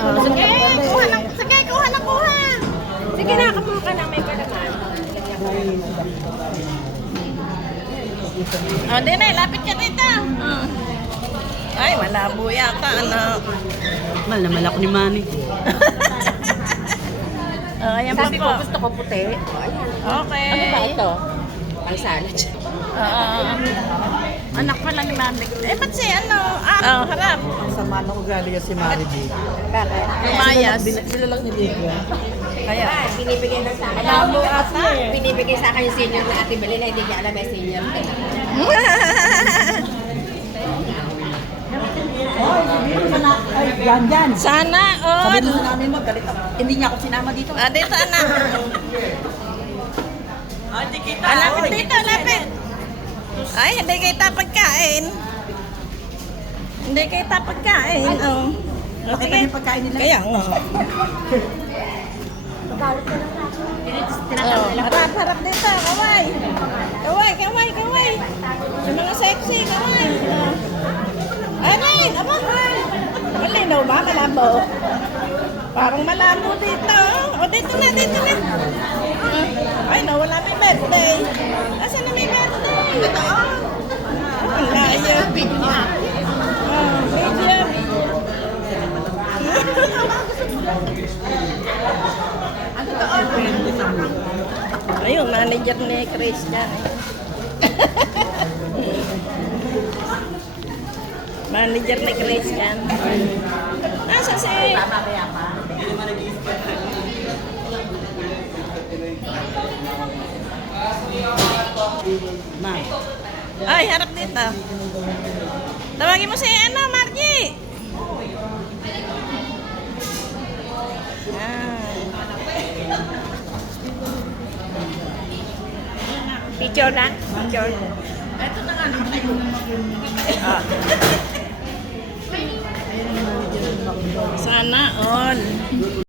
Sige, kuha ng, sige, kuha ng kuha. Sige na, kamuha ka na, may palaman. Di na, lapit ka dito. Ay, malabo yata, anak. Mahal na mahal ako ni Manny. Ayan Sabi po ko, po. gusto ko puti. Okay. Ano ba ito? Ang salad. Anak pala ni Mami. Ba't si ano? Harap. Sama na ko galing si Mary B. Bakit? Lumayas. Sila lang ni Bigla. Kaya. Binibigay lang sa akin. Malabo ata. Binibigay sa akin yung senior na Ate Belina, hindi niya alam may senior. Ay, yan. Sana all. Sabi mo namin mo, galit ako. Hindi niya ako sinama dito. Dito anak. Lapit dito, lapit. Ay, hindi kita pagkain. Hindi kita pagkain. Pakita niyo yung pagkain nila. Kaya nga. Harap dito, kaway. Kaway. Yung mga sexy, kaway. Anin, aba. Malinaw ba? Malabo. Parang malabo dito. Dito na. Ay, wala may birthday. Asan na may birthday? Ito, wala yun. Medium. Ayun, manager ni Christian. Manager ni Christian. Asa si... Ma. Ay, harap dito. Tawagin mo si Margie. Picture na? Picture. Ito na nga naman. Sana all.